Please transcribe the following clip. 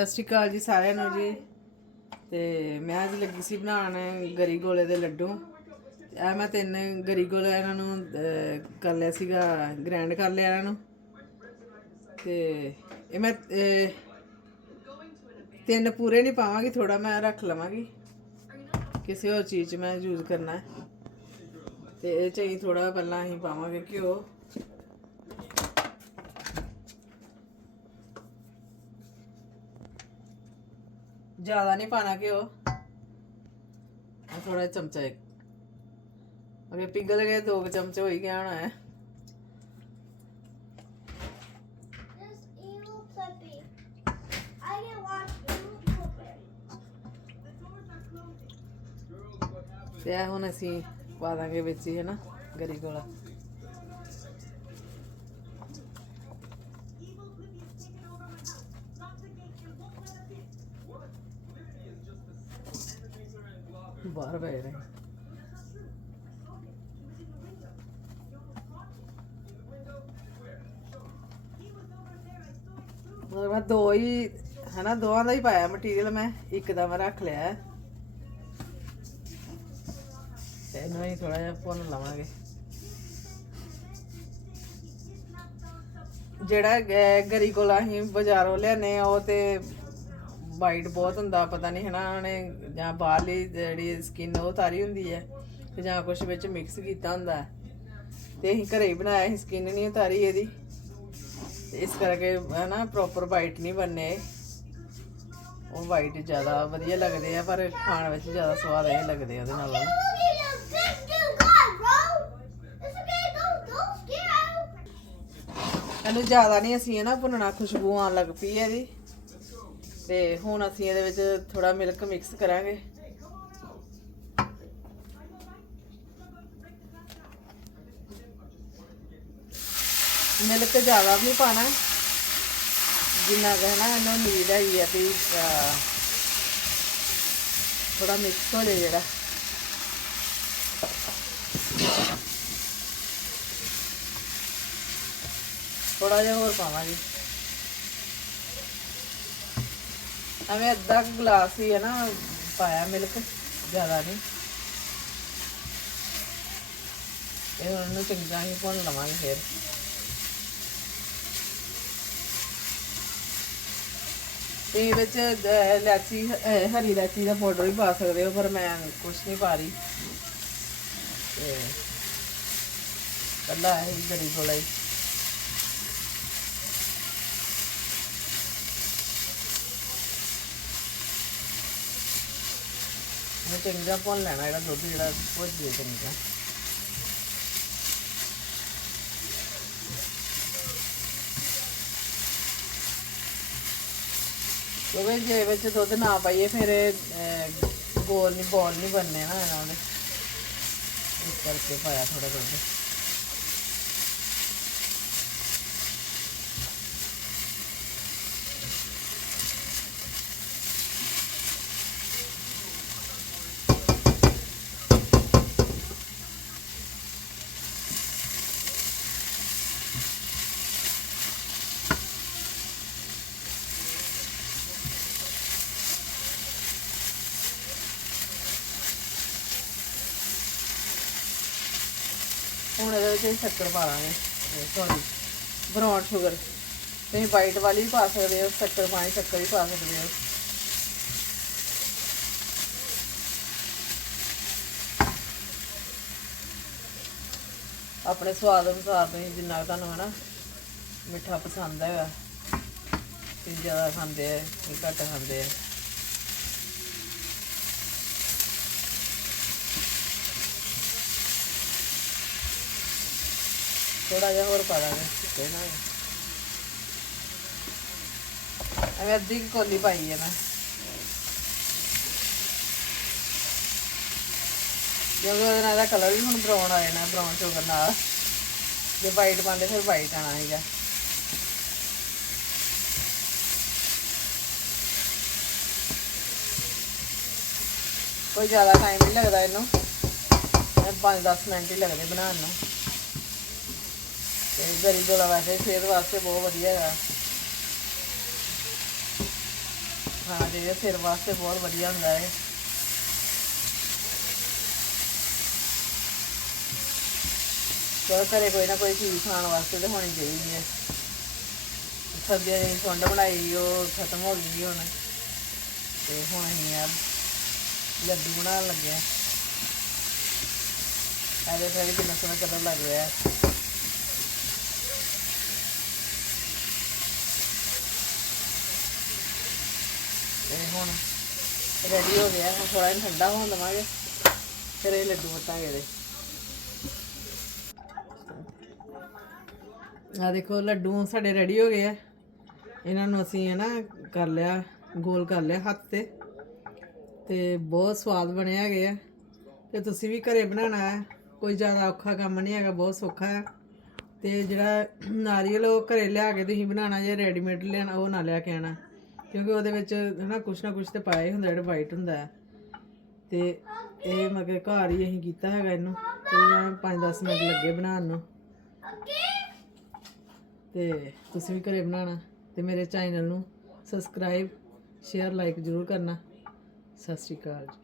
ਸਤਿ ਸ਼੍ਰੀ ਅਕਾਲ ਜੀ ਸਾਰਿਆਂ ਨੂੰ ਜੀ। ਤੇ ਮੈਂ ਅੱਜ ਲੱਗੀ ਸੀ ਬਣਾਉਣ ਗਰੀ ਗੋਲੇ ਦੇ ਲੱਡੂ। ਇਹ ਮੈਂ ਤਿੰਨ ਗਰੀ ਗੋਲੇ ਇਹਨਾਂ ਨੂੰ ਕਰ ਲਿਆ ਸੀਗਾ ਗ੍ਰਾਈਂਡ ਕਰ ਲਿਆ ਇਹਨਾਂ ਨੂੰ। ਤੇ ਇਹ ਮੈਂ ਤਿੰਨ ਪੂਰੇ ਨਹੀਂ ਪਾਵਾਂਗੀ ਥੋੜਾ ਮੈਂ ਰੱਖ ਲਵਾਂਗੀ। ਕਿਸੇ ਹੋਰ ਚੀਜ਼ 'ਚ ਮੈਂ ਯੂਜ਼ ਕਰਨਾ ਹੈ। ਤੇ ਇਹ ਚ ਹੀ ਥੋੜਾ ਪਹਿਲਾਂ ਅਸੀਂ ਪਾਵਾਂਗੇ ਘਿਓ। ਜ਼ਿਆਦਾ ਨਹੀਂ ਪਾਣਾ ਘਿਓ ਥੋੜਾ ਚਮਚਾ ਇੱਕ। ਅਗੇ ਪਿਘਲ ਗਏ ਦੋ ਚਮਚੇ ਹੋ ਹੀ ਗਿਆ ਹੋਣਾ ਹੈ. ਤੇ ਹੁਣ ਅਸੀਂ ਪਾ ਦਾਂਗੇ ਵਿੱਚ ਹੀ ਹੈ ਨਾ ਗਰੀ ਗੋਲਾ ਬਾਹਰ ਬੈ ਰਹੇ ਮਤਲਬ ਮੈਂ ਦੋ ਹੀ, ਹਨਾ, ਦੋਵਾਂ ਦਾ ਹੀ ਪਾਇਆ ਮਟੀਰੀਅਲ ਮੈਂ, ਇੱਕ ਦਾ ਮੈਂ ਰੱਖ ਲਿਆ। ਤੇ ਇਹਨੂੰ ਹੀ ਥੋੜਾ ਜਿਹਾ ਭੁੰਨ ਲਵਾਂਗੇ। ਜਿਹੜਾ ਗਰੀ ਕੋਲ ਅਸੀਂ ਬਾਜ਼ਾਰੋਂ ਲਿਆਨੇ ਆ, ਉਹ ਤੇ ਵਾਈਟ ਬਹੁਤ ਹੁੰਦਾ, ਪਤਾ ਨਹੀਂ ਹਨਾ, ਉਹਨੇ ਜਾਂ ਬਾਹਰਲੀ ਜਿਹੜੀ ਸਕਿਨ ਉਹ ਤਾਰੀ ਹੁੰਦੀ ਹੈ, ਤੇ ਜਾਂ ਕੁਝ ਵਿੱਚ ਮਿਕਸ ਕੀਤਾ ਹੁੰਦਾ ਹੈ। ਤੇ ਅਸੀਂ ਘਰੇ ਹੀ ਬਣਾਇਆ ਸੀ ਸਕਿਨ ਨਹੀਂ ਉਤਾਰੀ ਇਹਦੀ। ਇਸ ਕਰਕੇ ਹਨਾ ਪ੍ਰੋਪਰ ਵਾਈਟ ਨਹੀਂ ਬੰਨੇ ਉਹ ਵਾਈਟ ਜ਼ਿਆਦਾ ਵਧੀਆ ਲੱਗਦੇ ਆ, ਪਰ ਖਾਣ ਵਿੱਚ ਜ਼ਿਆਦਾ ਸਵਾਦ ਇਹ ਲੱਗਦੇ ਆ ਉਹਦੇ ਨਾਲ। ਇਹਨੂੰ ਜ਼ਿਆਦਾ ਨਹੀਂ ਅਸੀਂ ਇਹ ਨਾ ਭੁੰਨਣਾ, ਖੁਸ਼ਬੂ ਆਉਣ ਲੱਗ ਪਈ ਹੈ ਇਹਦੀ। ਤੇ ਹੁਣ ਅਸੀਂ ਇਹਦੇ ਵਿੱਚ ਥੋੜਾ ਮਿਲਕ ਮਿਕਸ ਕਰਾਂਗੇ। ਮਿਲਕ ਜ਼ਿਆਦਾ ਵੀ ਨਹੀਂ ਪਾਣਾ ਜਿੰਨਾ ਕਹਿਣਾ ਇਹਨੂੰ ਨੀਡ ਹੈਗੀ ਆ ਵੀ ਅਹ, ਥੋੜਾ ਮਿਕਸ ਹੋ ਜਾਏ ਜਿਹੜਾ। ਥੋੜਾ ਜਿਹਾ ਹੋਰ ਪਾਵਾਂਗੇ। ਐਵੇਂ ਅੱਧਾ ਗਲਾਸ ਹੀ ਹੈ ਨਾ ਪਾਇਆ ਮਿਲਕ ਜ਼ਿਆਦਾ ਨਹੀਂ। ਇਹ ਹੁਣ ਇਹਨੂੰ ਚੰਗਾ ਹੀ ਭੁੰਨ ਲਵਾਂਗੇ ਫਿਰ। ਤੇ ਇਹਦੇ ਵਿੱਚ ਇਲਾਚੀ ਹਰੀ ਇਲਾਚੀ ਦਾ ਪਾਊਡਰ ਵੀ ਪਾ ਸਕਦੇ ਹੋ, ਪਰ ਮੈਂ ਕੁਛ ਨਹੀਂ ਪਾ ਰਹੀ। ਤੇ ਕੱਲਾ ਇਹ ਗਰੀ ਕੋਲਾ ਹੀ। ਇਹ ਚੰਗਾ ਭੁੰਨ ਲੈਣਾ ਇਹਦਾ ਦੁੱਧ ਜਿਹੜਾ ਭੁੱਜ ਜੇ ਚੰਗਾ। ਕਿਉਂਕਿ ਜੇ ਵਿੱਚ ਦੁੱਧ ਨਾ ਪਾਈਏ ਫਿਰ ਗੋਲ ਨਹੀਂ ਬੋਲ ਨਹੀਂ ਬਣਨੇ ਨਾ ਇਹਨਾਂ ਦੇ। ਇਸ ਕਰਕੇ ਪਾਇਆ ਥੋੜਾ ਦੁੱਧ। ਹੁਣ ਇਹਦੇ ਵਿੱਚ ਸ਼ੱਕਰ ਪਾ ਲਾਂਗੇ। ਸੌਰੀ ਬਰਾਊਨ ਸ਼ੂਗਰ ਤੁਸੀਂ ਵਾਈਟ ਵਾਲੀ ਵੀ ਪਾ ਸਕਦੇ ਹੋ, ਸ਼ੱਕਰ ਪਾਣੀ ਸ਼ੱਕਰ ਵੀ ਪਾ ਸਕਦੇ ਹੋ। ਆਪਣੇ ਸਵਾਦ ਅਨੁਸਾਰ ਤੁਸੀਂ ਜਿੰਨਾ ਕੁ ਤੁਹਾਨੂੰ ਹਨਾ ਮਿੱਠਾ ਪਸੰਦ ਹੈਗਾ ਕਿ ਜ਼ਿਆਦਾ ਖਾਂਦੇ ਆ ਕਿ ਘੱਟ ਖਾਂਦੇ ਆ। ਥੋੜਾ ਜਿਹਾ ਹੋਰ ਪਾ ਦਾਂਗੇ। ਸੁੱਕੇ ਨਾ ਐਵੇਂ ਅੱਧੀ ਕੁ ਕੋਲੀ ਪਾਈ ਹੈ ਮੈਂ ਕਿਉਂਕਿ ਉਹਦੇ ਨਾਲ ਦਾ ਕਲਰ ਵੀ ਹੁਣ ਬਰਾਊਨ ਆ ਜਾਣਾ ਬਰਾਊਨ ਸ਼ੂਗਰ ਨਾਲ। ਜੇ ਵਾਈਟ ਪਾਉਂਦੇ ਫਿਰ ਵਾਈਟ ਆਣਾ ਹੈਗਾ ਕੋਈ ਜ਼ਿਆਦਾ ਟਾਈਮ ਨਹੀਂ ਲੱਗਦਾ ਇਹਨੂੰ। 5-10 ਮਿੰਟ ਹੀ ਲੱਗਦੇ ਬਣਾਉਣ ਨੂੰ। ਤੇ ਗਰੀ ਗੋਲਾ ਵੈਸੇ ਸਿਹਤ ਵਾਸਤੇ ਬਹੁਤ ਵਧੀਆ ਹੈਗਾ। ਖਾਣਾ ਚਾਹੀਦਾ ਸਿਰ ਵਾਸਤੇ ਬਹੁਤ ਵਧੀਆ ਹੁੰਦਾ ਹੈ ਚਲੋ, ਘਰੇ ਕੋਈ ਨਾ ਕੋਈ ਚੀਜ਼ ਖਾਣ ਵਾਸਤੇ ਤੇ ਹੋਣੀ ਚਾਹੀਦੀ ਹੈ। ਸਬਜ਼ੀਆਂ ਦੀ ਸੁੰਡ ਬਣਾਈ ਉਹ ਖਤਮ ਹੋ ਗਈ ਹੁਣ। ਤੇ ਹੁਣ ਅਸੀਂ ਆ ਲੱਡੂ ਬਣਾਉਣ ਲੱਗੇ ਆ ਇਹਦੇ ਫਿਰ ਕਿੰਨਾ ਸੋਹਣਾ ਕਲਰ ਲੱਗ ਰਿਹਾ ਹੈ। ਤੇ ਹੁਣ ਰੈਡੀ ਹੋ ਗਿਆ, ਹੁਣ ਥੋੜਾ ਜਿਹਾ ਠੰਡਾ ਹੋਣ ਦਵਾਂਗੇ, ਫਿਰ ਇਹ ਲੱਡੂ ਵਟਾਂਗੇ ਇਹਦੇ। ਆ ਦੇਖੋ, ਲੱਡੂ ਸਾਡੇ ਰੈਡੀ ਹੋ ਗਏ ਆ। ਇਹਨਾਂ ਨੂੰ ਅਸੀਂ ਹੈ ਨਾ ਕਰ ਲਿਆ, ਗੋਲ ਕਰ ਲਿਆ ਹੱਥ ਤੇ। ਤੇ ਬਹੁਤ ਸਵਾਦ ਬਣਿਆ ਹੈਗੇ ਆ। ਤੇ ਤੁਸੀਂ ਵੀ ਘਰੇ ਬਣਾਉਣਾ ਹੈ। ਕੋਈ ਜ਼ਿਆਦਾ ਔਖਾ ਕੰਮ ਨਹੀਂ ਹੈਗਾ, ਬਹੁਤ ਸੌਖਾ ਹੈ। ਤੇ ਜਿਹੜਾ ਨਾਰੀਅਲ ਉਹ ਘਰੇ ਲਿਆ ਕੇ ਤੁਸੀਂ ਬਣਾਉਣਾ, ਜੇ ਰੈਡੀਮੇਡ ਲੈਣਾ ਉਹ ਨਾ ਲਿਆ ਕੇ ਆਣਾ ਕਿਉਂਕਿ ਉਹਦੇ ਵਿੱਚ ਹਨਾ ਕੁਛ ਨਾ ਕੁਛ ਤੇ ਪਾਇਆ ਹੀ ਹੁੰਦਾ, ਜਿਹੜਾ ਵਾਈਟ ਹੁੰਦਾ ਹੈ। ਤੇ ਇਹ ਮਗੇ ਘਰ ਹੀ ਅਸੀਂ ਕੀਤਾ ਹੈਗਾ ਇਹਨੂੰ, ਤੇ 5-10 ਮਿੰਟ ਲੱਗੇ ਬਣਾਉਣ ਨੂੰ। ਤੇ ਤੁਸੀਂ ਵੀ ਘਰੇ ਬਣਾਉਣਾ, ਤੇ ਮੇਰੇ ਚੈਨਲ ਨੂੰ ਸਬਸਕ੍ਰਾਈਬ ਸ਼ੇਅਰ ਲਾਈਕ ਜ਼ਰੂਰ ਕਰਨਾ। ਸਤਿ ਸ਼੍ਰੀ ਅਕਾਲ ਜੀ।